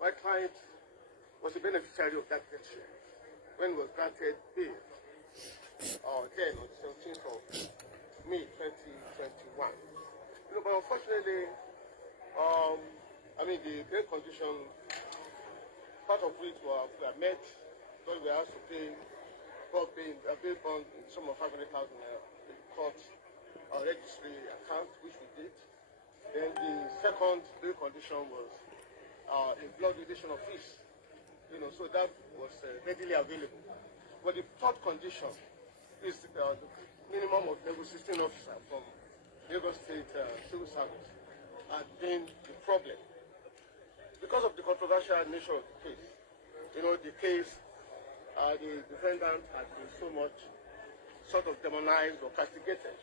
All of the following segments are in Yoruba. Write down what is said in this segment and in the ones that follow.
my client was a beneficiary of that debt share when he was granted bail then on the 17th of May 2021. But unfortunately, the bail condition, part of which were met because we asked to pay a bail bond in the sum of 500,000 naira in the court registry account, which we did. Then the second bail condition was a blood relation of fees, so that was readily available. But the third condition is the minimum of level 16 officer from Lagos State Civil Service had been the problem. Because of the controversial nature of the case, the case, the defendant had been so much sort of demonized or castigated,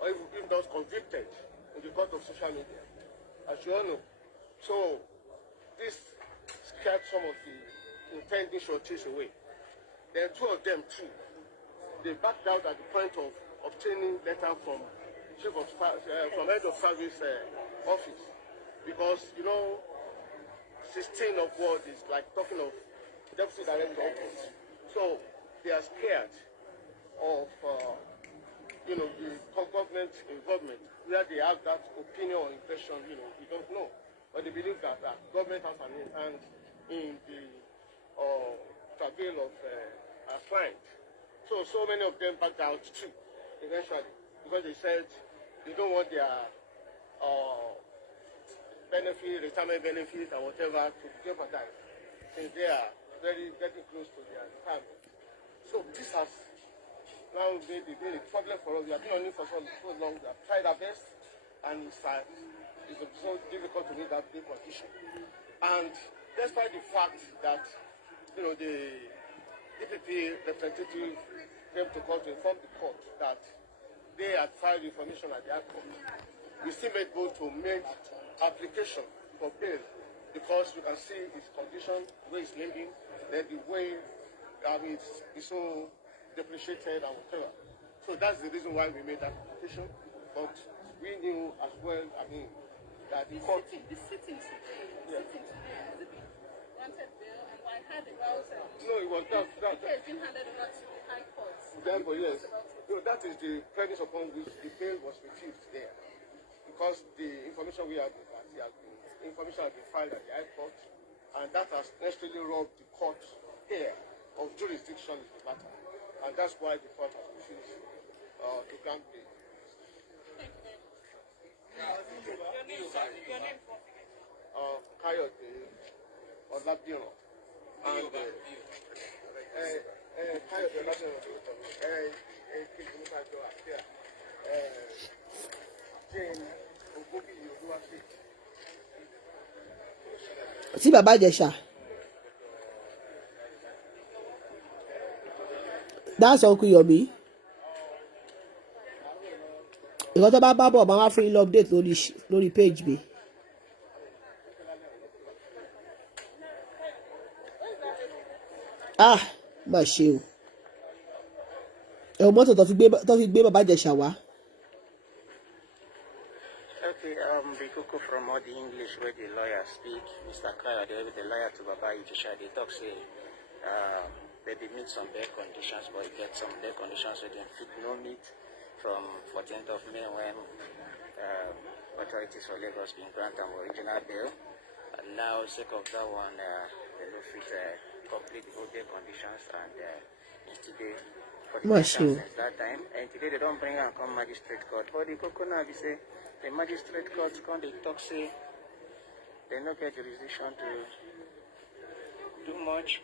or even thus convicted in the court of social media, as you all know. So this scared some of the impending shortage away. Then two of them too, they backed out at the point of obtaining letter from from head of service office, because 16 of what is like talking of deputy director office. So they are scared of the government involvement, where they have that opinion or impression, we don't know, but they believe that government has an hand in the travail of our client. So many of them backed out too, eventually, because they said they don't want their retirement benefit and whatever to be jeopardized, since they are getting close to their retirement. So this has now made a problem for us. We have been on it for so long. We have tried our best, and it's so difficult to meet that big condition. And despite the fact that the DPP representative came to court to inform the court that they had filed information at the High Court, we still made bold to make application for bail, because you can see his condition, the way he's living, then the way it's so depreciated and whatever. So that's the reason why we made that application. But we knew as well, that the court... The sitting today, has it been granted bail? And I heard about... No, it was that... The case been handed over to the High Court. Then, but yes, that is the premise upon which the bail was retrieved there. Because the information we had is that information has been filed at the High Court, and that has necessarily robbed the court here of jurisdiction in the matter. And that's why the court has refused to grant bail. Your name? Kayode Olabiro. And Kayode Olabiro. See Baba IJESHA. That's Uncle Yomi. Ìwọ́n tó bá bá bọ̀ máa wá fún yín update lórí page mi. Má ṣe o. Ẹ̀wọ̀n mọ́tò tó fi gbé Baba IJESHA wá. Okay, the cocoa from all the English where the lawyer speak, Mr. Kaya, the lawyer to Baba IJESHA, they talk say they meet some bare conditions, but get some bare conditions where they fit no meet from 14th of May when authorities for Lagos been granted an original bail. And now, sake of that one, they don't fit complete the whole bail conditions, and it's today for the since that time. And today they don't bring and come magistrate court. But the coconut, they say the magistrate court come they talk say they don't get jurisdiction to do much.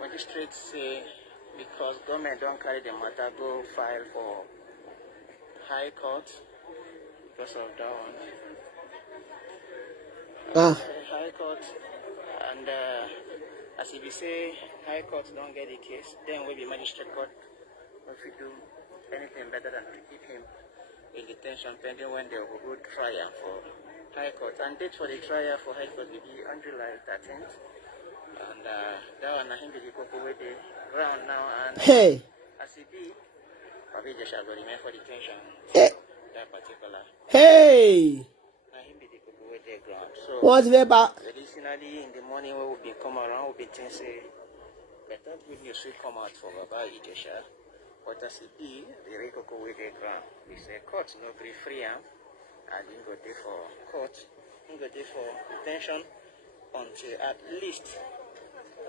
Magistrates say because government don't carry the matter, go file for High Court because of that one. High Court, and as if you say High Court don't get the case, then will be Magistrate Court if you do anything better than to keep him in detention pending when they will go trial for High Court. And date for the trial for High Court will be on July 13th. And that one, I think, will go with the ground now. And as it be, Fabiyi just shall remain for detention. that particular. Hey! Now him be the people with their ground. So What's that about? traditionally in the morning when we be come around, we be think say better good news will come out for Baba IJESHA. But as it be, the Rekoko with their ground. We say court no be free and he go there for court. He go there for detention until at least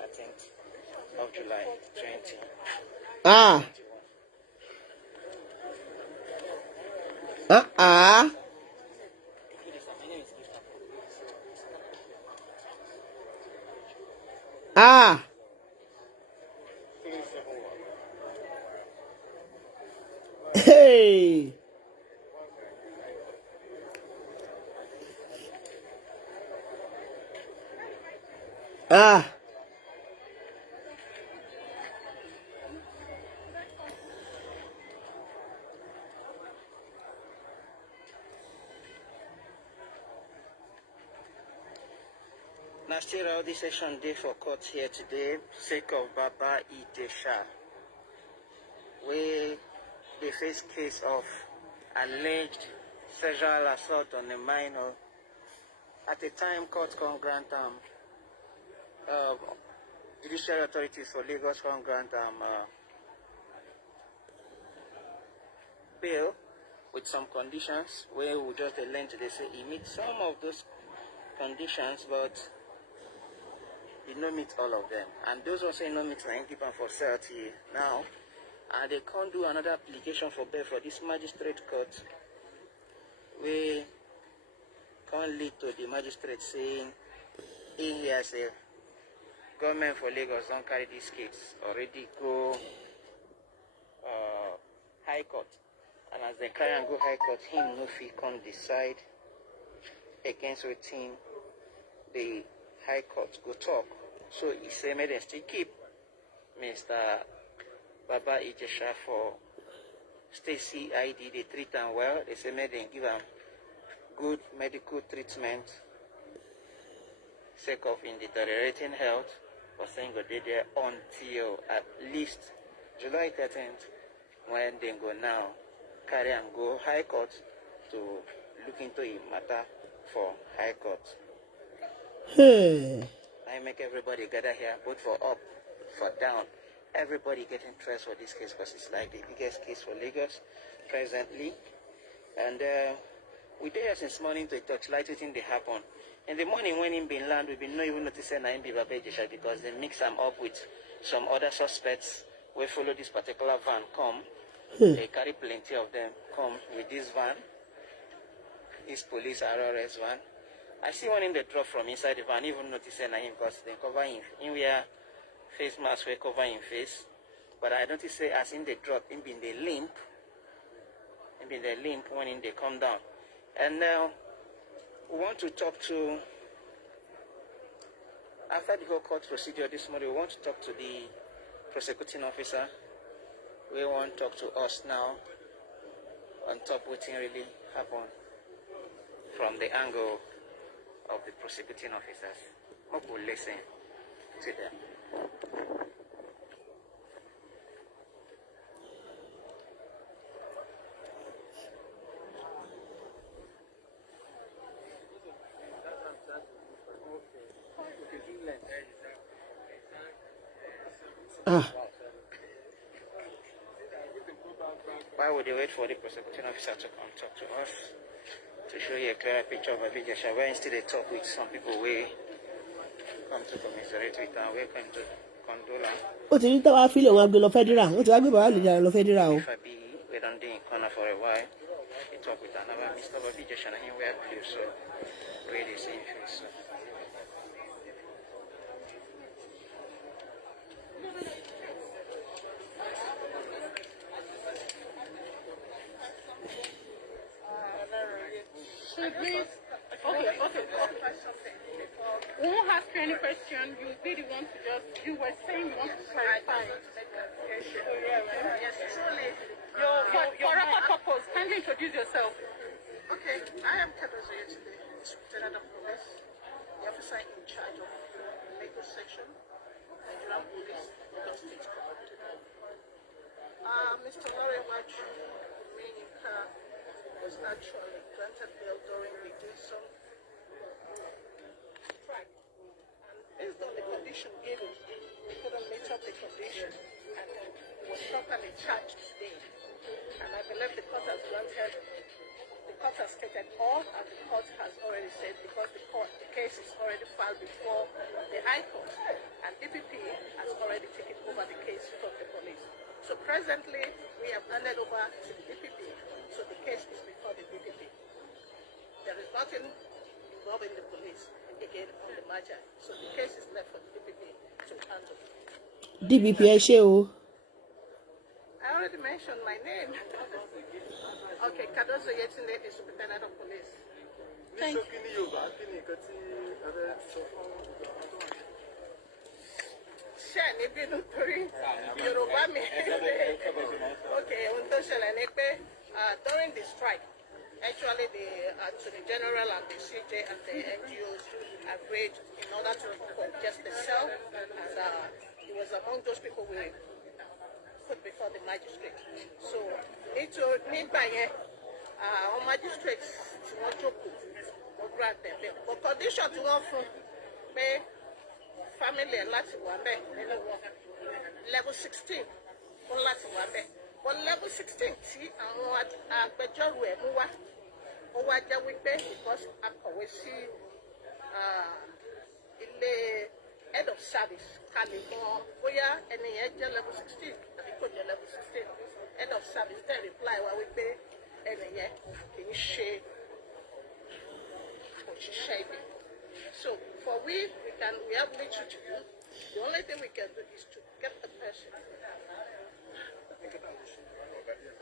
I think of July 20. Ah! Ah! Ah! 371. Hey! Ah! Now still all this session day for court here today, sake of Baba IJESHA, where they face case of alleged sexual assault on a minor. At the time, court can grant judicial authorities for Lagos can grant bail with some conditions where we just learn to they say he meets some of those conditions, but he no meet all of them. And those who say no meet na keep am for 30 now, and they can't do another application for bail for this magistrate court, where can lead to the magistrate saying he has a government for Lagos don't carry these case already go high court, and as they carry and go high court, him no fit can decide against what him the high court go talk. So he say may they still keep Mr. Baba IJESHA for Stacy ID. They treat him well. They say may they give him good medical treatment sake of in deteriorating health, but saying go there until at least July 13th, when they go now carry and go high court to look into a matter for high court. Hey! I make everybody gather here, both for up, for down. Everybody get interest for this case because it's like the biggest case for Lagos presently. And we there since morning to touchlight wetin dey happen. In the morning when him been land, we been not even noticing na him be Baba IJESHA because they mix him up with some other suspects wey follow this particular van come. They carry plenty of them come with this van, this police RRS van. I see one in the drop from inside the van, even noticing na him because they cover him. Him wear face mask wey cover him face. But I notice say as in the drop, him been the limp. Him been the limp when in they come down. And now we want to talk to, after the whole court procedure this morning, we want to talk to the prosecuting officer. We want to talk to us now on top what really happened from the angle of the prosecuting officers. Hope we'll listen to them. Ah! Why would they wait for the prosecuting officer to come talk to us to show you a clearer picture of IJESHA? Where instead they talk with some people we come to commiserate with and we come to condole. Ó ti ní táwa fílẹ̀ wọn gbé lọ federal. Wọ́n ti wá gbé bàbá IJESHA lọ federal o. Yomi Fabiyi, we don't do in corner for a while. They talk with another Mr. IJESHA and him wear blue, so really same face. So. Please, okay. We won't ask you any question. You'll be the one to just, you were saying you want to clarify. Yes, truly. For record purpose, kindly introduce yourself. Okay, I am Kedozoye today, Lieutenant of Police, the officer in charge of Lagos section, Nigerian Police, Lagos State Command. Mr. Warren Waju, Dominica, was granted bail during the some strike. And based on the condition given, we couldn't meet up the condition and was properly charged today. And I believe the court has granted, the court has stated all, and the court has already said, because the case is already filed before the High Court, and DPP has already taken over the case from the police. So presently, we have handed over to the DPP, so the case is before the DPP. There is nothing involving the police again on the matter, so the case is left for the DPP to handle. DPP ẹ ṣé o. I already mentioned my name. Okay, Kadoso Yetunde is Superintendent of Police. Thank you. Ṣé ní bínú torí Yorùbá mi? Okay, ohun tó ṣẹlẹ̀ ni pé during the strike, actually the Attorney General and the CJ and the NGOs agreed in order to congest the cell, and it was among those people we put before the magistrate. So nígbà yẹn, àwọn magistrates tí wọ́n jókòó, wọ́n grant them bail. But condition tí wọ́n fún pé family ẹ̀ láti wà bẹ́ẹ̀ nínú wọn level 16 fún láti wà bẹ́ẹ̀. But level 16 tí àwọn agbẹjọ́rò ẹ̀ mú wá, ó wá jẹ́ wípé because akọ̀wé sí ilé head of service kalẹ̀ mọ́ bóyá ẹni yẹn jẹ́ level 16 àbí kò jẹ́ level 16. Head of service then reply wá wípé ẹni yẹn kì í ṣe òṣìṣẹ́ ibi. So for we have little to do. The only thing we can do is to get the person.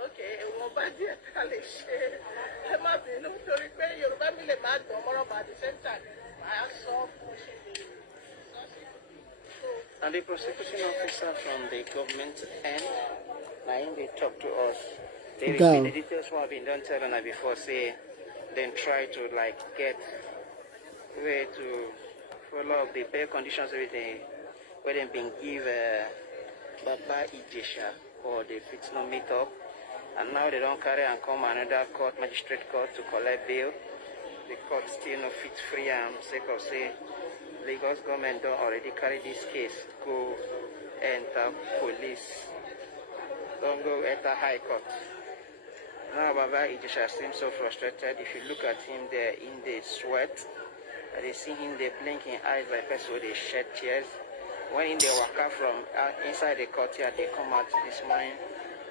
Okay, wọ́n bá díẹ̀ ká lè ṣe ẹ má bínú torí pé Yorùbá mi lè má dán mọ́rọ̀ but at the same time màá sọ fún ṣe lè. And the prosecuting officer from the government end, now they talk to us. They repeat the details what have been done telling her before, say, then try to like get way to follow up the bail conditions, everything, where they've been give Baba IJESHA or the fits no meet up. And now they don't carry and come another court, magistrate court to collect bail. The court still no fit free and sake of say Lagos government don't already carry this case, go enter police, don't go enter high court. Now Baba IJESHA seems so frustrated. If you look at him there in the sweat, they see him they blinking eyes like person with they shed tears. When in the waka from inside the courtyard, they come out this morning.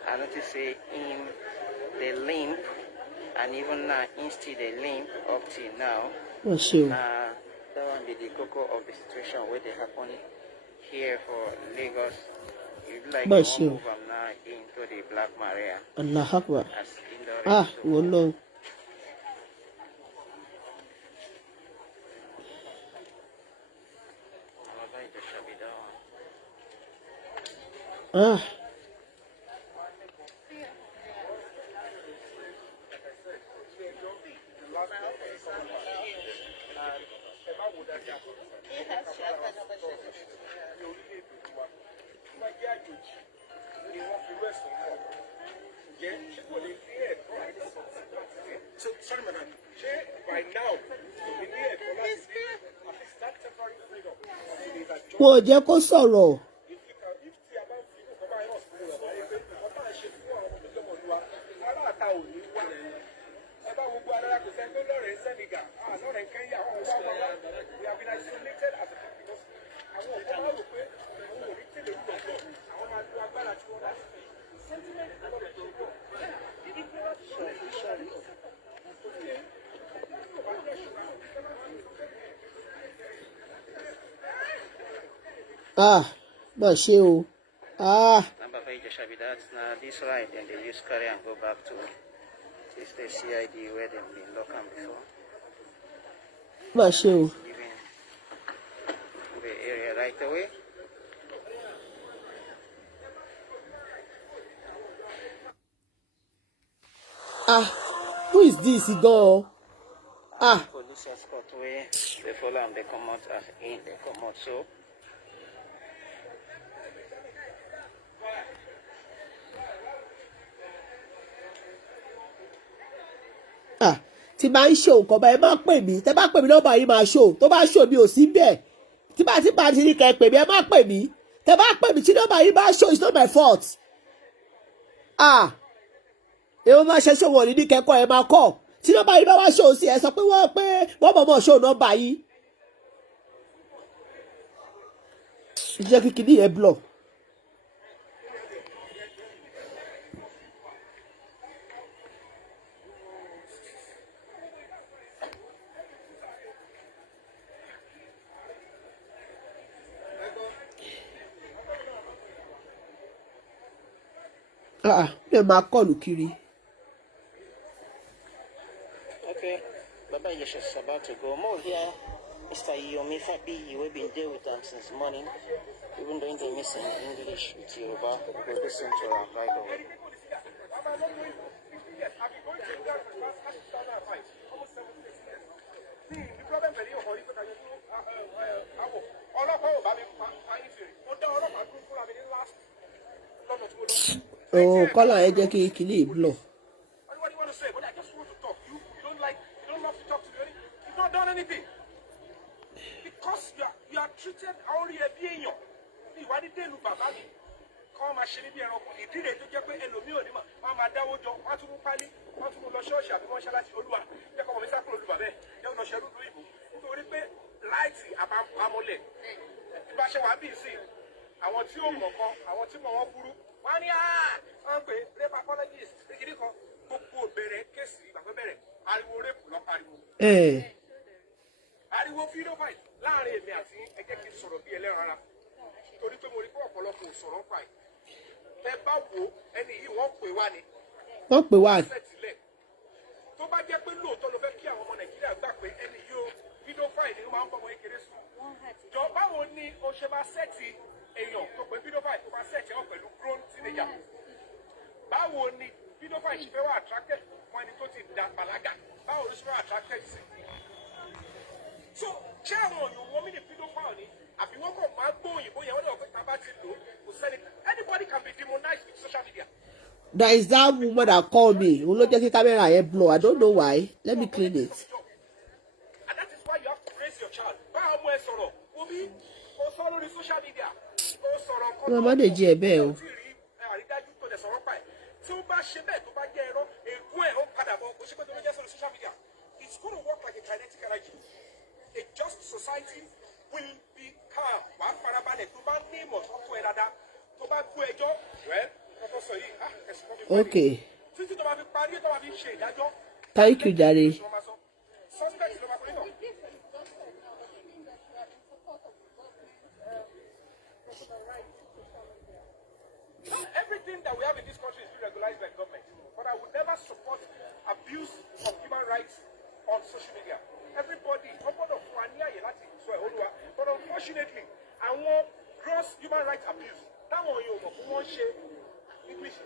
I notice say him they limp, and even now still they limp up till now. What's you? That one be the cocoa of the situation where they happen here for Lagos. You'd like to move them now into the Black Maria. Allah Akbar. Wallah. So, sorry, madam. By now, Wọ́n jẹ́ kó sọ̀rọ̀. But she Number of IJESHA be that now this right, and they use carry and go back to this the CID where they've been locked on before. But she Giving the area right away. who is this girl? Police escort way they follow and they come out as in, they come out so. tí máa ń ṣò nǹkan bá ẹ má pè mí tẹ́ bá pè mí nọ́mbà yìí máa ṣò tó bá ṣò mi ò sí bẹ́ẹ̀ tí bá ti ní kẹ́ pè mí ẹ má pè mí tẹ́ bá pè mí tí nọ́mbà yìí bá ṣò it's not my fault èèwọ̀ máa ṣe ṣòwò ní kẹ́kọ̀ọ́ ẹ máa kọ́ tí nọ́mbà yìí bá wá ṣò sí ẹ sọ pé wọ́n mọ̀ ṣò nọ́mbà yìí jẹ́ kí kìíní yẹn blọ̀. Mi ò máa kọlù kiri. Okay, Baba IJESHA is about to go. More here, Mr. Yomi Fabiyi, we've been there with them since morning. Even though they're missing English with Yoruba, we'll listen to her right away. Kọ́lá ẹ jẹ́ kí kìíní blọ̀. What do you want to say? But I just want to talk. You don't love to talk to me. You've not done anything. Because you are treated only a being. You are the day you baba mi. Come and share me and ìdí rẹ̀ tó jẹ́ pé ẹlòmíràn ni mà wọ́n máa dáwọ́ jọ wọ́n tún mú pálí wọ́n tún mú lọ ṣọ́ọ̀ṣì àbí wọ́n ṣáláṣí olúwa jẹ́ kọ́ mi sákúrò olúwa bẹ́ẹ̀ jẹ́ ọ̀nà ṣẹ́rú lórí ìbò nítorí pé láìsí àbámọ́lẹ̀ bí bá ṣe wà bí sí àwọn tí ó mọ̀ kan àwọn tí mọ̀ wọ́n burú wọ́n ní wọ́n pè rape apologies ìkíní kan gbogbo bẹ̀rẹ̀ kéèsì ìgbàgbọ́ bẹ̀rẹ̀ ariwo rape lọ pariwo. Ariwo freedom fight láàrin èmi àti ẹgbẹ́ kí n sọ̀rọ̀ bí ẹlẹ́ran ara torí pé mo rí pé ọ̀pọ̀lọpọ̀ sọ̀rọ̀ pa ẹ̀. Ẹ bá wo ẹni yìí wọ́n pè wá ni. Wọ́n pè wá. Tó bá jẹ́ pé lóòótọ́ ló fẹ́ kí àwọn ọmọ Nàìjíríà gbà pé ẹni yìí ó freedom fight ni ó máa ń bọ̀ wọ́n kékeré sùn. Jọ báwo ni o ṣe máa sẹ́ẹ̀tì èèyàn tó pé freedom fight tó máa sẹ́ẹ̀tì ọ̀ pẹ̀lú grown teenager? Báwo ni freedom fight ṣe fẹ́ wà attracted fún ẹni tó ti da bàlágà? Báwo ló ṣe fẹ́ wà attracted sí? So ṣé àwọn òyìnbó wọ́n mí ní freedom fight ni? Àbí wọ́n kàn máa gbóyìnbó yẹn wọ́n ní ọ̀pẹ tá a bá ti lò kò sẹ́ni anybody can be demonized with social media. There is that woman that called me. Òun ló jẹ́ kí kámẹ́rà yẹn blow. I don't know why. Let me clean it. And that is why you have to raise your child. Bá ọmọ ẹ sọ̀rọ̀, omi, o sọ lórí social media, o sọ̀rọ̀ nǹkan Wọ́n máa lè jí ẹ bẹ́ẹ̀ o. Àrídájú tó lè sọ̀rọ̀ pa ẹ̀. Tí ó bá ṣe bẹ́ẹ̀ tó bá jẹ́ ẹ̀rọ, ègún ẹ̀ ó padà bọ̀, kò ṣe pé tó ló jẹ́ sórí social media. It's going to work like a kinetic energy. A just society will be calm. Wàá farabalẹ̀ tó bá ní ìmọ̀ tó tó ẹ dáadáa. Tó bá gbọ́ ẹjọ́, rẹ̀ kọ́kọ́ sọ yìí, ẹ̀sùn kan fi parí. Okay. Títí tó bá fi parí, tó bá fi ṣe ìdájọ́. Thank you, Jare. Suspect ló máa pè é náà. Everything that we have in this country is being regularized by the government. But I would never support abuse of human rights on social media. Everybody, but unfortunately, our gross human rights abuse, that one you know, English.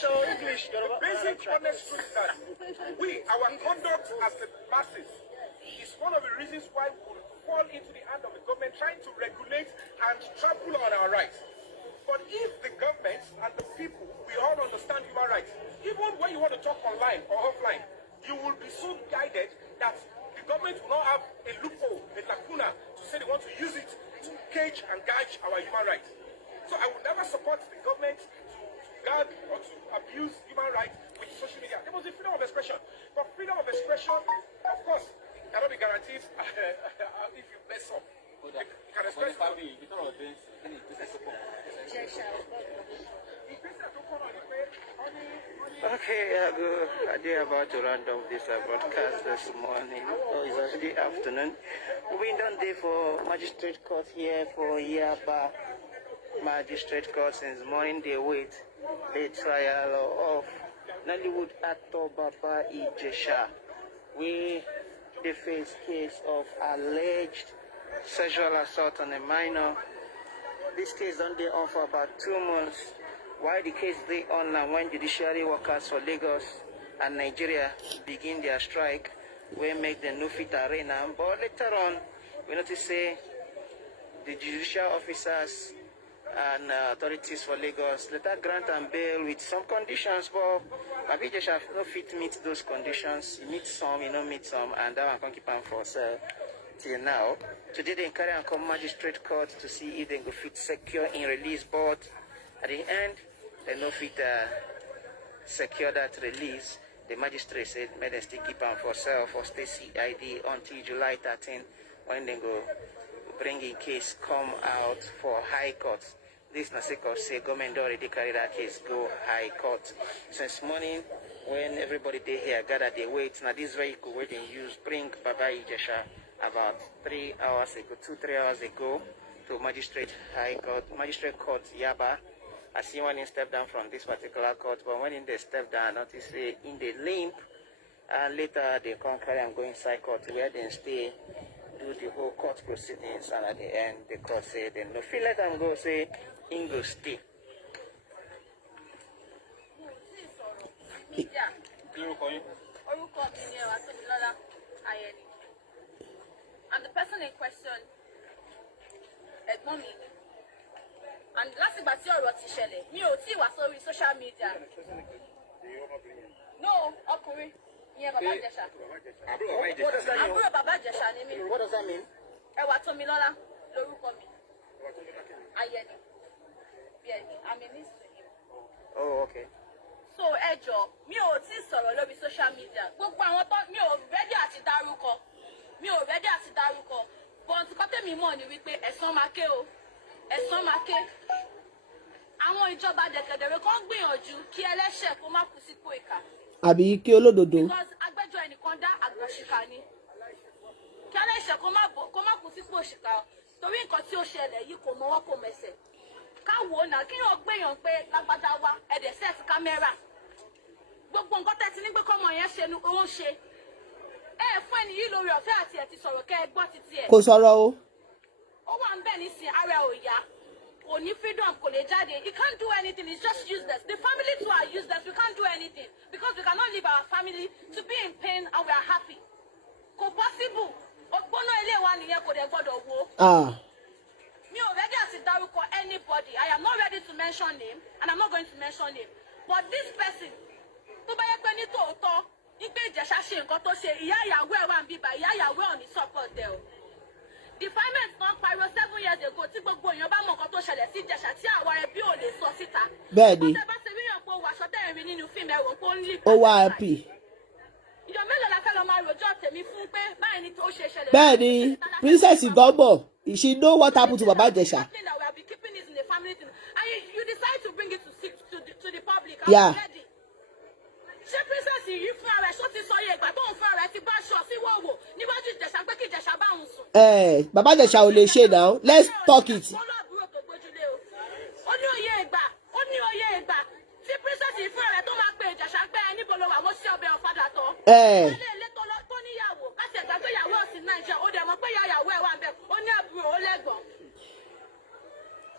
So, English. Basic honest truth is that our conduct as the masses is one of the reasons why we will fall into the hand of the government trying to regulate and trample on our rights. But if the government and the people, we all understand human rights, even when you want to talk online or offline, you will be so guided that the government will not have a loophole, a lacuna, to say they want to use it to cage and gouge our human rights. So I would never support the government to gag or to abuse human rights with social media. There must be freedom of expression. But freedom of expression, of course, cannot be guaranteed if you mess up. You can express Okay, they're about to round off this broadcast this morning. Oh, it's already afternoon. We've done there for magistrate court here for Iyabo magistrate court since morning. They wait the trial of Nollywood actor Baba IJESHA. We the face case of alleged sexual assault on a minor. This case don't they on for about 2 months. Why the case they on now when judiciary workers for Lagos and Nigeria begin their strike, we make the no fit arena. But later on, we notice say the judicial officers and authorities for Lagos later grant and bail with some conditions, but Baba IJESHA no fit meet those conditions. He meet some, he no meet some, and that one can't keep on for sale till now. Today they carry and come magistrate court to see if they go fit secure in release, but at the end they no fit secure that release. The magistrate said may they still keep on for sale for state CID until July 13 when they go bring in case come out for high court. This na sake of say government already carry that case go high court. Since morning when everybody they here gather they wait. Now this vehicle where they use bring Baba IJESHA about 3 hours ago, 2-3 hours ago to magistrate court Yaba. I see when he step down from this particular court, but when they step down, notice say in the limp, and later they come carry and go inside court where they stay, do the whole court proceedings, and at the end the court say they no feel let them go, say in go stay. And the person in question, Mommy. And last ìgbà tí ọ̀rọ̀ ti ṣẹlẹ̀, mi ò tí wá sórí social media. No, ọkùnrin, ìyẹn Baba IJESHA. Àbúrò Baba IJESHA ni mí. What does that mean? Ẹwà Tómilọ́lá lórúkọ mi. Ayẹni. Bẹ́ẹ̀ni, I'm a niece to him. Oh, okay. So ẹ jọ̀ọ́, mi ò tí sọ̀rọ̀ lórí social media. Gbogbo àwọn tó mi ò ready àti dárúkọ. But nǹkan tẹ́mi mọ̀ ni wípé ẹ̀san máa ké o. Ẹ̀san máa ké. Àwọn ìjọba dẹ̀kẹ̀dẹ̀rẹ̀ kan gbìyànjú kí ẹlẹ́ṣẹ̀ kó má kú sípò ìkà. Àbí kí olódodo. Because agbẹ́jọ́ ẹnìkan dá àgbọ̀ṣìkà ni. Kí ẹlẹ́ṣẹ̀ kó má kú sípò ìkà. Torí nǹkan tí ó ṣẹlẹ̀ yìí kò mọ́wọ́ kò mẹsẹ̀. Káwo náà kí yóò gbìyàn pé lágbádá wa ẹ̀dẹ̀ set kámẹ́rà. Gbogbo nǹkan tẹ́tí ní pé kọ́mọ yẹn ṣe ni ó ń ṣe. Fún ẹni yìí lórí ọ̀fẹ́ àti ẹ̀ ti sọ̀rọ̀ kẹ́ ẹ gbọ́ títí ẹ̀. Kò sọ̀rọ̀ o. Ó wà ń bẹ̀ nísìn ara ò yá. Kò ní freedom, kò lè jáde. He can't do anything. He's just useless. The family too are useless. We can't do anything because we cannot leave our family to be in pain and we are happy. Kò possible. Ògbóná ilé wa nìyẹn kò dẹ̀ gbọ́dọ̀ wo. Mi ò ready àti dárúkọ anybody. I am not ready to mention name and I'm not going to mention name. But this person, tó bá yẹ pé ní tòótọ́, Ìgbé Ìjẹ̀ṣà ṣe nǹkan tó ṣe, ìyá ìyàwó ẹ̀ wà ń bíbá, ìyá ìyàwó ẹ̀ ò ní support ẹ̀ o. Defilement kan pariwo 7 years ago tí gbogbo èèyàn bá mọ nǹkan tó ṣẹlẹ̀ sí Ìjẹ̀ṣà tí àwa ẹbí ò lè sọ síta. Bẹ́ẹ̀ni. Ọ̀sẹ̀ bá ṣe ríyàn pé owó aṣọ tẹ̀yìn rí nínú fíìmù ẹ̀rọ pé ó ń lì. Ó wá happy. Ìjọ mélòó la fẹ́ lọ máa rojọ́ tèmi fún pé báyìí ni tó ṣe ṣẹlẹ̀. Bẹ́ẹ̀ni, Princess Igbomo, she know what happened to Baba IJESHA. And you decide to bring it to the public. Yeah. Ṣé princess yìí fún ara ẹ̀ ṣó ti sọ iye ìgbà tó ń fún ara ẹ̀ ti bá aṣọ sí wọ́wọ́ níwájú Ìjẹ̀ṣà pé kí Ìjẹ̀ṣà bá òun sùn. Baba IJESHA ò lè ṣe now. Let's talk it. Ó lọ́ọ̀bùrò tó gbójúlé o. Ó ní òye ìgbà tí princess yìí fún ara ẹ̀ tó máa pe Ìjẹ̀ṣà pé ẹ níbo lo wà mo ṣe ọbẹ̀ ọ̀fadà tán. Ilé tó níyàwó láti ẹ̀gbà pé ìyàwó ọ̀sìn Nàìjíríà ó dẹ̀ mọ̀ pé ìyàwó ẹ̀ wà ń bẹ̀ ó ní àbúrò ó lẹ́gbọ̀n.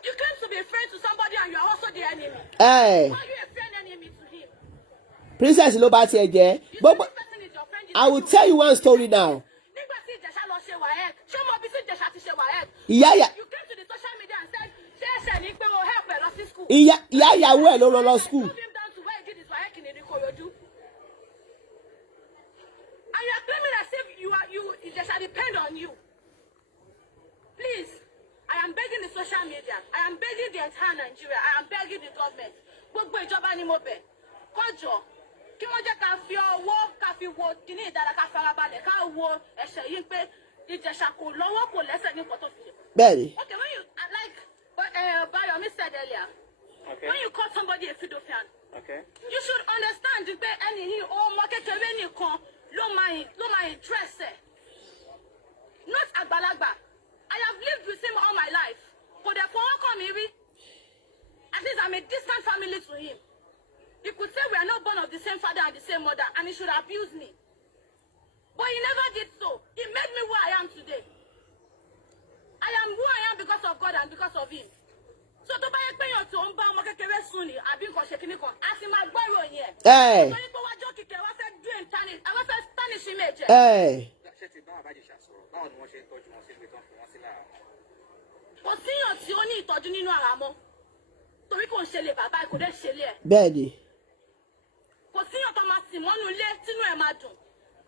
You claim to be a friend to somebody and you are also the enemy. Why are you a friend enemy to him? Princess ló bá tiẹ̀ jẹ́. Gbogbo I will tell you one story now. Nígbà tí Ìjẹ̀ṣà lọ ṣe WAEC, ṣé mo bí tí Ìjẹ̀ṣà ti ṣe WAEC? Ìyá You came to the social media and said, ṣé ẹ̀ṣẹ̀ ní pé o help ẹ̀ lọ sí school? ìyá ìyàwó ẹ̀ ló rán lọ school. Move him down to where he did his WAEC in Ìkòròdú. And you are claiming as if Ìjẹ̀ṣà depend on you. Please, I am begging the social media. I am begging the entire Nigeria. I am begging the government. Gbogbo ìjọba ni mo bẹ̀. Kọjọ. Kí wọ́n jẹ́ ká fi ọwọ́ ká fi wo kíní ìdára ká farabalẹ̀ ká wo ẹ̀ṣẹ̀ yìí pé Ìjẹ̀ṣà kò lọ́wọ́ kò lẹ́sẹ̀ ní nǹkan tó fi ṣe. Bẹ́ẹ̀ni. Okay, when you Bayomi said earlier, Okay. when you call somebody a pedophile, Okay. you should understand pé ẹni yìí ọmọ kékeré nìkan ló máa interest ẹ̀. Not àgbàlagbà. I have lived with him all my life. Kò dẹ̀ fọwọ́ kàn mí rí. At least I'm a distant family to him. He could say we are not born of the same father and the same mother, and he should abuse me. But he never did so. He made me who I am today. I am who I am because of God and because of him. So tó bá yẹ pé yàn tó ń bá ọmọ kékeré sùn ni àbí nǹkan ṣe kíní kan, a sì máa gbọ́ ìròyìn ẹ̀. Nítorí pé wájú kíkẹ́ wọ́n fẹ́ do internist, àwọn fẹ́ Spanish image ẹ̀. Ṣé ti bá Baba IJESHA sọ̀rọ̀? Báwo ni wọ́n ṣe ń tọ́jú wọn sí ibi tán fún wọn sí lára? Kò síyàn sí ó ní ìtọ́jú nínú ara mọ́ torí kò ń ṣe lè bàbá kò dé ṣe lé ẹ̀. bẹ́ẹ̀ni. kò síyàn tó máa sìn mọ́nú ilé tínú ẹ̀ máa dùn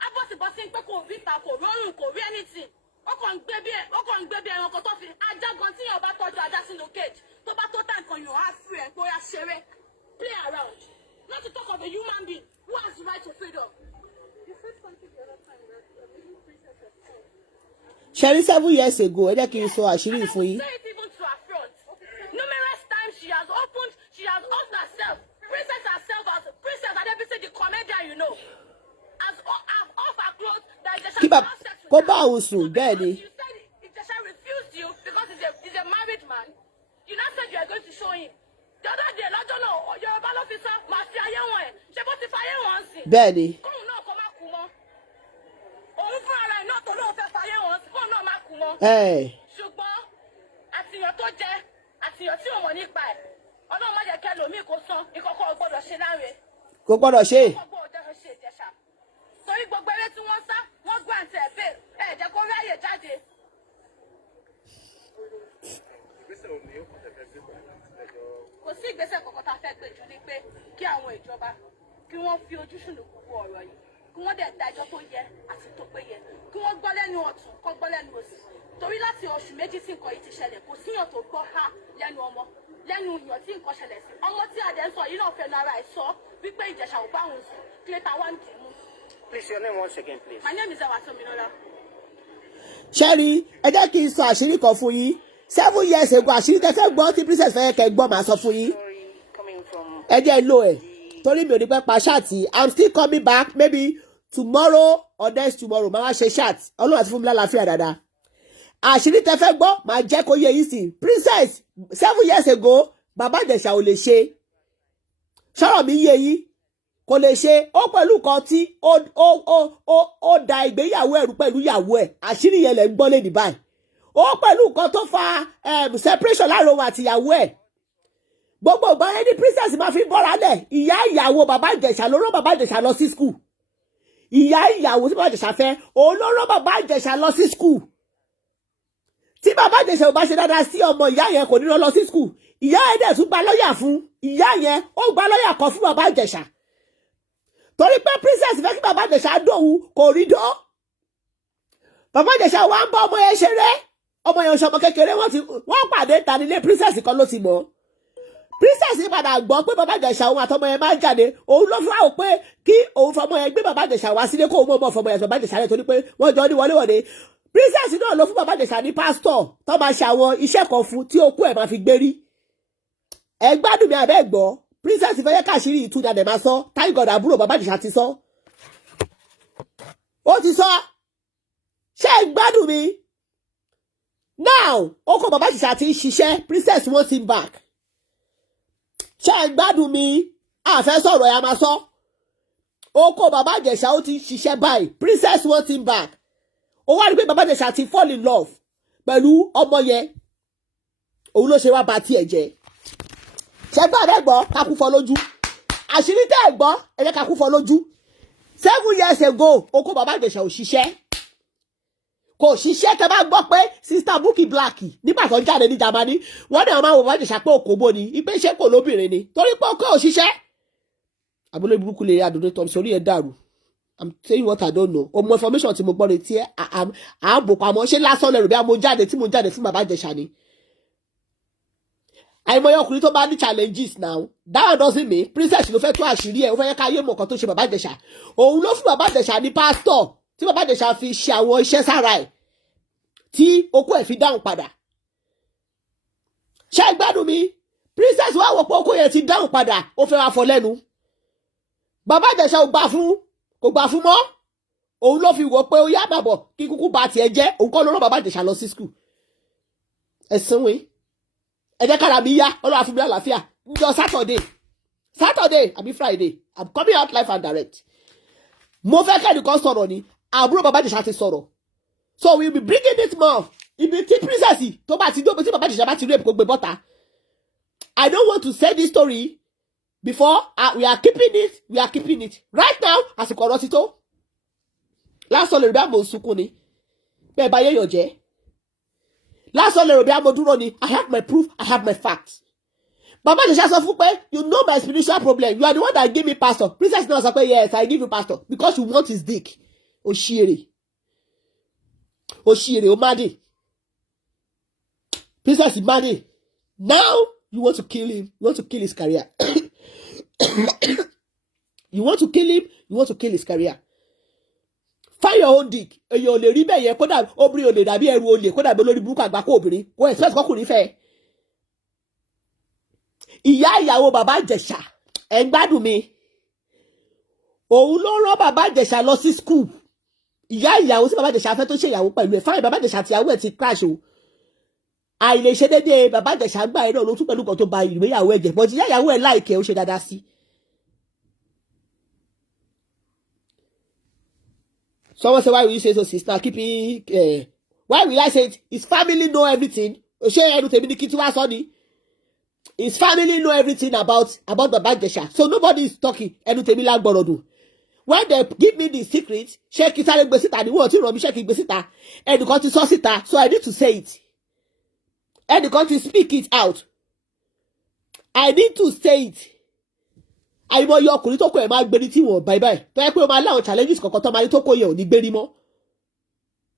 abọ́sibọ́sí pé kò rí ta kò rọrùn kò rí anything ó kàn ń gbé bí ẹranko tó fi ajá gan tíyàn bá tọ́jú ajá sínú cage tó bá tó tàn kan yàn á free ẹ̀ bóyá ṣeré play around not to talk of a human being who has the right to freedom. You said something the other time that princess was saying. Ṣẹ́rí 7 years ago ẹ jẹ́ kí n sọ àṣírí fún yín. Say it even to her front. Numerous times she has opened herself. Princess herself as Princess Adebisi, the comedian, you know. As off her clothes that Ijesha Kí bá not sex with kó her. bá òun sùn bẹ́ẹ̀ ni. You said Ijesha refused you because he's a married man. You now said you are going to show him. The other day, lọ́jọ́ náà, Yorùbá ló fi sọ, màá fi ayé wọn ẹ̀. Ṣé bó ti fa ayé wọn sí? bẹ́ẹ̀ ni. Kóhùn náà kó má kú mọ́. Òun fúnra rẹ̀ náà tó lóun fẹ́ fa ayé wọn sí, kóhùn náà má kú mọ́. Ṣùgbọ́n àtìyàn tó jẹ́ àtìyàn tí òun mọ̀ nípa ẹ̀ Ọlọ́run má jẹ́ kẹ́ lòmíì kó san ìkọ̀kọ̀ gbọ́dọ̀ ṣe láre. kò gbọ́dọ̀ ṣe. Gbogbo ọjọ́ ṣe Ìjẹ̀ṣà. Torí gbogbo eré tí wọ́n sá wọ́n grant ẹ̀ bail ẹ̀ jẹ́ kó ráyè jáde. Kò sí ìgbésẹ̀ kankan tá a fẹ́ gbé jù ní pé kí àwọn ìjọba kí wọ́n fi ojú ṣùnùkùn wo ọ̀rọ̀ yìí kí wọ́n dẹ̀ dájọ́ tó yẹ àti tó péye kí wọ́n gbọ́ lẹ́nu ọ̀tún kọ́ gbọ́ lẹ́nu òsì torí láti oṣù méjì tí nǹkan yìí ti ṣẹlẹ̀ kò síyàn tó gbọ́ ha lẹ́nu ọmọ lẹ́nu ìyàn tí nǹkan ṣẹlẹ̀ sí ọmọ tí adẹ̀ ń sọ yìí náà fẹnu ara ẹ̀ sọ wípé Ìjẹ̀ṣà ò bá òun sùn kí lẹ́ta wá ń dì í mú. Please, your name once again, please. My name is Ewatomilola. Ṣẹ́rí ẹ jẹ́ kí n sọ àṣírí kan fún yín 7 years ago àṣírí tẹ́ fẹ́ gbọ́ tí princess fẹ́ kẹ́ gbọ́ màá sọ fún yín. Story coming from ẹ jẹ́ lo ẹ̀ torí mi ò ní pẹ́ pa ṣáàtì I'm still coming back maybe tomorrow or next tomorrow màá wá ṣe ṣáàtì Ọlọ́run àti fún mi lálàáfíà dáadáa. Àṣírí tẹ́ fẹ́ gbọ́ màá jẹ́ kó yé yín sí princess 7 years ago bàbá Ìjẹ̀ṣà ò lè ṣe sọ̀rọ̀ mi yé yín kò lè ṣe ó pẹ̀lú kan tí ó da ìgbéyàwó ẹ̀rú pẹ̀lú ìyàwó ẹ̀ àṣírí yẹn lẹ̀ ń gbọ́ lé ní báyìí ó pẹ̀lú nǹkan tó fa separation láàrin òun àti ìyàwó ẹ̀ gbogbo ìgbà yẹn ní princess máa fi bọ́ra lẹ̀ ìyá ìyàwó bàbá Ìjẹ̀ṣà ló rán bàbá Ìjẹ̀ṣà lọ sí school ìyá ìyàwó tí bàbá Ìjẹ̀ṣà fẹ́ òun ló rán bàbá Ìjẹ̀ṣà lọ sí school tí bàbá Ìjẹ̀ṣà ò bá ṣe dáadáa sí ọmọ ìyá yẹn kò ní rán lọ sí school ìyá yẹn dẹ̀ tún gba lọ́ọ̀yà fún ìyá yẹn ó gba lọ́ọ̀yà kan fún bàbá Ìjẹ̀ṣà torí pé princess fẹ́ kí bàbá Ìjẹ̀ṣà dòwú kò rí dán bàbá Ìjẹ̀ṣà wá ń bá ọmọ yẹn ṣeré ọmọ yẹn ṣọmọ kékeré wọ́n pàdé ta nílé princess kan ló ti mọ̀ princess padà gbọ́ pé bàbá Ìjẹ̀ṣà òun àtọmọ yẹn máa ń jáde òun ló fún àwọn pé kí òun fọmọ yẹn gbé bàbá Ìjẹ̀ṣà wá sílé kó òun mọ̀ fọmọ yẹn bàbá Ìjẹ̀ṣà rẹ̀ torí pé wọ́n jọ ní wọléwọ̀de princess náà ló fún bàbá Ìjẹ̀ṣà ní pásítọ̀ tó máa ṣe àwọn iṣẹ́ kan fún tí okú ẹ̀ máa fi gbérí ẹ gbádùn mi àbẹ́ gbọ́ princess fẹ́ yẹ káṣírí ìtújà dẹ̀ máa sọ thank God àbúrò bàbá Ìjẹ̀ṣà ti sọ ó ti sọ ṣé ẹ gbádùn mi now ó kọ bàbá Ìjẹ̀ṣà ti ń ṣiṣẹ́ princess wants him back ṣé ẹ gbádùn mi àfẹ́ sọ̀rọ̀ ẹ̀ a máa sọ ó kọ bàbá Ìjẹ̀ṣà ó ti ń ṣiṣẹ́ báyìí princess wants him back ó wá rí pé bàbá Ìjẹ̀ṣà ti fall in love pẹ̀lú ọmọ yẹn òun ló ṣe wá ba tiẹ̀ jẹ́ ṣẹgbẹ́ rẹ̀ gbọ́ kakú fọ́ lójú àṣírí tẹ́ ẹ̀ gbọ́ ẹ̀jẹ̀ kakú fọ́ lójú 7 years ago oko bàbá Ìjẹ̀ṣà kò ṣiṣẹ́ tẹ́ bá gbọ́ pé sister Bukky Black nígbà tó ń jáde ní Germany wọ́n ní àwọn máa wò bàbá Ìjẹ̀ṣà pé òkòbó ni ìpè ṣe kò lóbìnrin ni torí pé ọkọ òṣìṣẹ́ abúlé burúkú lè rí àdúgbò tó ń sórí ẹ̀ dàrú I'm saying what I don't know ọmọ information tí mo gbọ́ retí ẹ̀ àbò pamọ́ ṣé lásán lẹ́rù bí a mo jáde fún bàbá Ìjẹ̀ṣà ni àìmọye ọkùnrin tó bá ní challenges now that one doesn't mean princess ló fẹ́ tó àṣírí ẹ̀ ó fẹ́ yẹ ká yé mọ̀ kan tó ṣe bàbá Ìjẹ̀ṣà òun ló fún bàbá Ìjẹ̀ṣà ní pásítọ̀ tí bàbá Ìjẹ̀ṣà fi ṣe àwọn iṣẹ́ sára ẹ̀ tí okó ẹ̀ fi dáhùn padà ṣé ìgbádùn mi princess wá wò pé okó yẹn ti dáhùn padà ó fẹ́ wá fọ lẹ́nu bàbá Ìjẹ̀ṣà kò gbà fún mọ́ òun ló fi wò pé ó yá bàbọ̀ kí kúkú bá tiẹ̀ jẹ́ òun kọ́ ló rán bàbá Ìjẹ̀ṣà lọ sí school ẹ̀sìn wẹ̀ ẹ jẹ́ kára mi yá Ọlọ́run fún mi àlàáfíà njọ́ Saturday àbí Friday I'm coming out live and direct mo fẹ́ kẹ́nìkan sọ̀rọ̀ ni àbúrò bàbá Ìjẹ̀ṣà ti sọ̀rọ̀ so we will be bringing it more ibi tí princess tó bá ti dóbi tí bàbá Ìjẹ̀ṣà bá ti rape kó gbé bọ́ta I don't want to say this story before we are keeping it right now àsìkò ọ̀rọ̀ ti tó lásán lè rí bá mo sunkún ni bẹ́ẹ̀ bá yéèyàn jẹ́ Lásán lè rò bí amọ̀dúró ni. I have my proof, I have my facts. Baba Ìjẹ̀ṣà sọ fún pé, you know my spiritual problem. You are the one that give me pastor. Princess náà sọ pé, yes, I give you pastor. Because you want his dick. Òṣìírè, Omadi. Princess Imani. Now, you want to kill him. You want to kill his career. You want to kill him. You want to kill his career. Find your own dick. Èyàn ò lè rí bẹ́ẹ̀ yẹn kódà obìnrin ò lè dàbí ẹrù olè kódà bí olórí burúkú àgbákò obìnrin. Kò expect kọkùnrin fẹ́. Ìyá ìyàwó bàbá Ìjẹ̀ṣà ẹ̀ ń gbádùn mi. Òun ló rán bàbá Ìjẹ̀ṣà lọ sí school. Ìyá ìyàwó sí bàbá Ìjẹ̀ṣà fẹ́ tó ṣe ìyàwó pẹ̀lú ẹ̀. Fáyìn bàbá Ìjẹ̀ṣà àti ìyàwó ẹ̀ ti crash o. Àìlè ṣe déédéé bàbá Ìjẹ̀ṣà gbà ẹ̀ náà ló tún pẹ̀lú kan tó ba ìgbéyàwó ẹ̀ jẹ́. But ìyá ìyàwó ẹ̀ láìkẹ́ ó ṣe dáadáa sí. Someone say, why will you say so, sister? Keep it. Why will I say it? His family know everything. His family know everything about Baba Ìjẹ̀ṣà. So nobody is talking. When they give me the secret, shake it out. They want to shake it. And the country saw it. So I need to say it. And the country speak it out. I need to say it. Àìmọ̀ yọ ọkùnrin tó kọ ẹ̀ máa gbérí tí wọ́n báyìí báyìí tó yẹ pé ó máa láwọn challenges kọ̀ọ̀kan tó máa ní tó kọ yẹ ò ní gbérí mọ́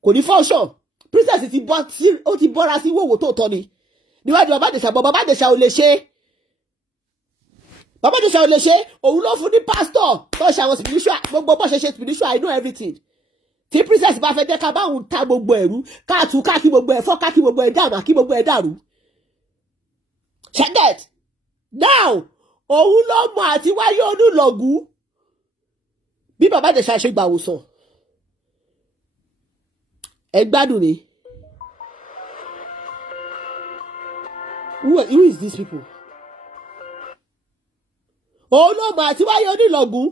kò ní function. Princess ti bọ́ra sí wòwò tó tọ́ ni níwájú bàbá Ìjẹ̀ṣà bọ́ bàbá Ìjẹ̀ṣà ò lè ṣe òun ló fún ní pastor tó ṣe àwọn spiritual gbogbo bó ṣe ṣe spiritual I know everything. Tí princess bá fẹ́ jẹ́ ká bá òun ta gbogbo ẹ̀rú ká tú ká kí gbogbo ẹ̀ fọ́ ká kí gbogbo ẹ̀ dànù kí gbogbo ẹ̀ dàrú. Check that now. Òun ló mọ àti wáyé olúlọ̀gù bí bàbá Ìjẹ̀ṣà ṣe gbà wòsàn. Ẹ gbádùn ni. Who is these people? Òun ló mọ àti wáyé olúlọ̀gù.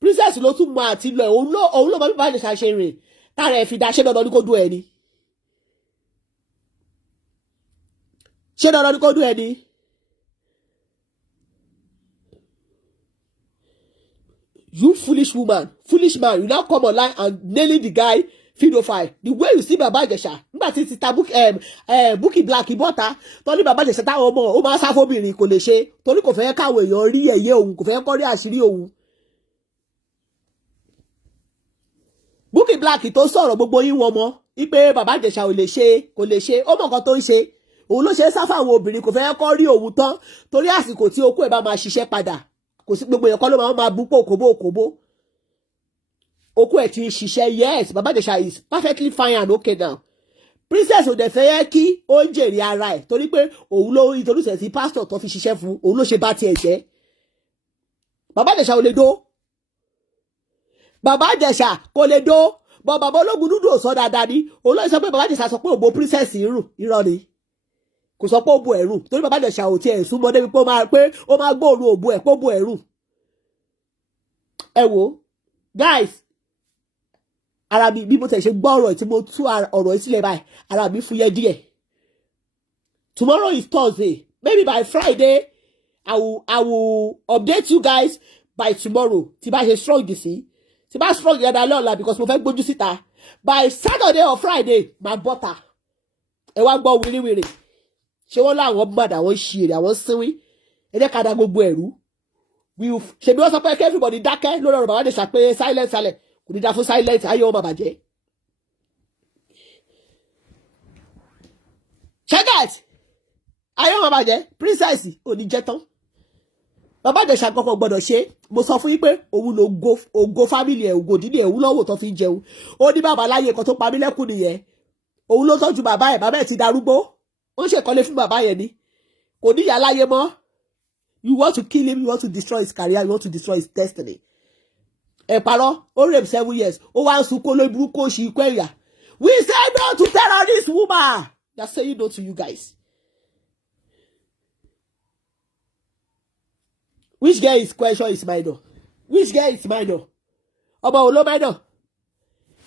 Princess ló tún mọ àti lọ òun ló mọ bí bàbá Ìjẹ̀ṣà ṣe rìn. Tára ẹ̀ fi dá ṣé dandan ní kó dún ẹni. Ṣé dandan ní kó dún ẹni? You foolish woman, foolish man, you now come online and nailing the guy pedophile. The way you see Baba Ìjẹ̀ṣà, nígbà tí ti ta Bukky Black bọ́ta, tó ní Baba Ìjẹ̀ṣà táwọn ọmọ ó máa sáfóbìnrin kò lè ṣe, torí kò fẹ́ káwọn èèyàn rí ẹ̀yẹ òun, kò fẹ́ kọ́ rí àṣírí òun. Bukky Black tó sọ̀rọ̀ gbogbo yín wọn mọ́, wípé Baba Ìjẹ̀ṣà ò lè ṣe, kò lè ṣe, ó mọ̀ nǹkan tó ń ṣe. Òun ló ṣe sáfà àwọn obìnrin kò fẹ́ kọ́ rí òun tán, torí àsìkò tí okó ẹ̀ bá máa ṣiṣẹ́ padà. Kò sí gbogbo èèyàn kọ́ ló máa bú pò kòbó okú ẹ̀ ti ń ṣiṣẹ́. Yes, Baba Ìjẹ̀ṣà is perfectly fine and okay now. Princess ò dẹ̀ fẹ́ yẹ kí ó ń jèrè ara ẹ̀ torí pé òun ló introduce ẹ̀ sí pastor tó fi ṣiṣẹ́ fún òun ló ṣe bá tiẹ̀ jẹ́. Baba Ìjẹ̀ṣà ò lè dó. Baba Ìjẹ̀ṣà kò lè dó. Bọ́ bàbá ológun dúdú ò sọ dáadáa ni. Òun ló sọ pé Baba Ìjẹ̀ṣà sọ pé òbó princess ń rùn irọ́ ni. Kò sọ pé ó bo ẹ̀rù torí Baba Ìjẹ̀ṣà ò tiẹ̀ súnmọ́ débi pé ó máa gbóòórùn òbó ẹ̀ pé ó bo ẹ̀rù. Ẹ wo guys ara mi bí mo tẹ̀ ṣe gbọ́ ọ̀rọ̀ tí mo tú ọ̀rọ̀ yìí sílẹ̀ báyìí ara mi fúyẹ́ díẹ̀. Tomorrow is Thursday. Maybe by Friday I will update you guys by tomorrow. Tí bá ṣe strong sí tí bá strong dáadáa lọ́la because mo fẹ́ gbójú síta. By Saturday or Friday my butter ẹ wá gbọ́ wíríwíri. Ṣé wọ́n láwọn gbàdá àwọn ṣìírì àwọn sínwín ẹ̀dẹ́ ká da gbogbo ẹ̀rú ṣèbí wọ́n sọ pé everybody dákẹ́ lórí ọ̀rọ̀ Baba Ìjẹ̀ṣà pé silent kò ní dá fún silent ayé wọn bàbá jẹ́. ṣẹ́gẹ̀t ayé wọn bàbá jẹ́ princess ò ní jẹ́ tán. Baba Ìjẹ̀ṣà kankan gbọ́dọ̀ ṣe mo sọ fún yín pé òun ló ògo family ẹ̀ ògo dídì ẹ̀ òun lọ́wọ́ tó fi ń jẹun. Ó ní bàbá láyé kan tó pa mí lẹ́kùn nìyẹn. Òun ló tọ́jú bàbá ẹ̀ ti darúgbó. Wọ́n ṣèkọ́lé fún bàbá yẹn ni kò ní ìyá láyé mọ́. You want to kill him, you want to destroy his career, you want to destroy his destiny. Ẹ parọ́ ó rape 7 years ó wá ń sunkún lórí burúkú òṣì ikú ẹ̀yà. We say no to terrorist woman. They are saying no to you guys. Which girl is question is minor? Which girl is minor? Ọmọ wo ló minor?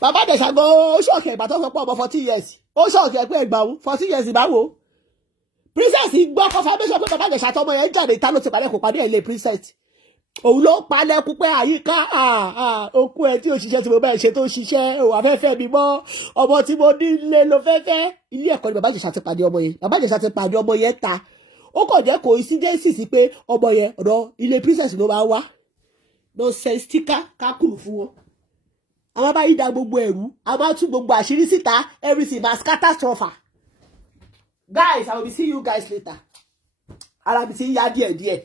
Baba Ìjẹ̀ṣà gan ó ṣọ̀kẹ̀ ìgbà tó sọ pé ọmọ 40 years. Ó ṣọ̀kẹ̀ pé ẹgbàá 40 years ìbáwo. Princess gbọ́ confirmation pé Baba Ìjẹ̀ṣà tọmọ yẹn jáde ìta ló ti pàdé kò pàdé ẹ̀ lé princess. òun ló pa lẹ́kún pé àyíká okú ẹ tí òṣìṣẹ́ tí mo bá ṣe tó ṣiṣẹ́ òun afẹ́fẹ́ mi mọ́ ọmọ tí mo nílé ló fẹ́fẹ́. Ilé ẹ̀kọ́ ni bàbá Ìjẹ̀ṣà ti pàdé ọmọ yẹn. Bàbá Ìjẹ̀ṣà ti pàdé ọmọ yẹn ta. Ó kàn jẹ́ coincidence sí pé ọmọ yẹn ọ̀dọ̀ ilé princess ló máa wá. Nonsense sticker kákùrù fún wọn. Àwọn bá yí da gbogbo ẹ̀rú, a máa tú gbogbo àṣírí síta, everything ma catastrophe. Guys, I will be seeing you guys later. Ara mi ti ń yá díẹ̀díẹ̀.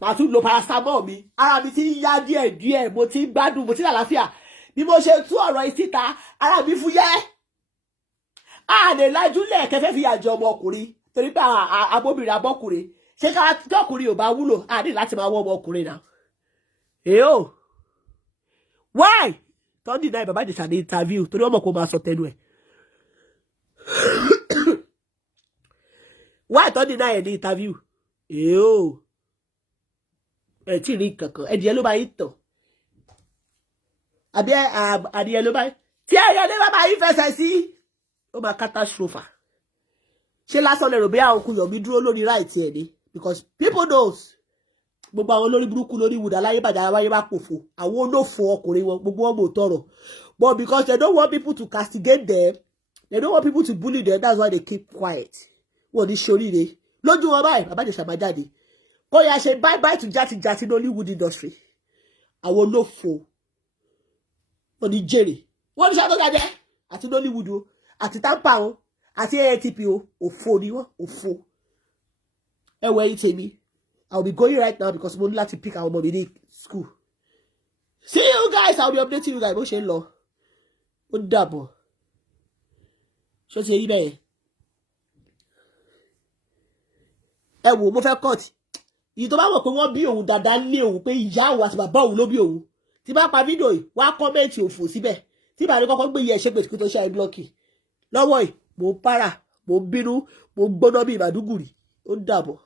Màá tún lo paracetamol mi. Ara mi ti ń yá díẹ̀díẹ̀. Mo ti ń gbádùn, mo ti ń lálàáfíà. Bí mo ṣe tú ọ̀rọ̀ yìí síta, ara mi fúyẹ́. Lè lájúlẹ̀ kẹfẹ́ fi àjọ ọmọkùnrin. Torí pé abóbìnrin abọ́kùnrin. Ṣé ká tọkùnrin ò bá wúlò? A ní láti máa wọ́ ọmọkùnrin náà. Èyó. Why? Don't deny Baba Ìjẹ̀ṣà ní interview. Torí ọmọ kò máa sọ tẹnu ẹ̀. Why don't deny ẹ̀ ní interview? Èyó. Ẹ tí rí kankan. Ẹ̀dìyẹ ló máa ń tàn. Àbí adìyẹ ló máa ń. Tí ẹ̀yẹ ní bàbá yìí fẹsẹ̀ sí. Ó máa catastrophe. Ṣé lásán lè rò bí àwọn okùn Yomi dúró lórí right ẹ̀ ni? Because people knows. Gbogbo àwọn olórí burúkú lórí Nollywood aláyébàjá aláyé bá pòfo. Àwọn olófò ọkùnrin wọn gbogbo wọn mò tọrọ. But because they don't want people to castigate them, they don't want people to bully them, that's why they keep quiet. Wọ́n ní ṣoríire. Lójú wọn báyìí, Baba Ìjẹ̀ṣà máa jáde. Kó yá ṣe bye bye to jati Nollywood industry. Àwọn olófò. Wọ́n ní jèrè. Wọ́n ní ṣàtọ́ jáde. Àti Nollywood o. Àti Tampa o. Àti AATP o. Òfò ni wọ́n. Òfò. Ẹ̀wẹ̀ yìí tèmi. I'll be going right now because mo ní láti pick our mommy ní school. See you guys. I'll be updating you guys. Bó ṣe ń lọ. Ó dàbọ̀. Ṣé o ti rí bẹ́ẹ̀? Ẹ wò mo fẹ́ cut. Ìyí tó bá mọ̀ pé wọ́n bí òun dáadáa lé òun pé ìyá òun àti bàbá òun ló bí òun. Tí bá pa fídíò yìí, wá kọ́mẹ́ǹtì òfò síbẹ̀. Tí bá ní kọ́kọ́ gbé iye ẹ̀ṣẹ́ pèsè kí tó ṣe àìblọ́kì. Lọ́wọ́ yìí, mo ń para, mo ń bínú, mo ń gbóná bí Màdúgùrì. Ó dàbọ̀.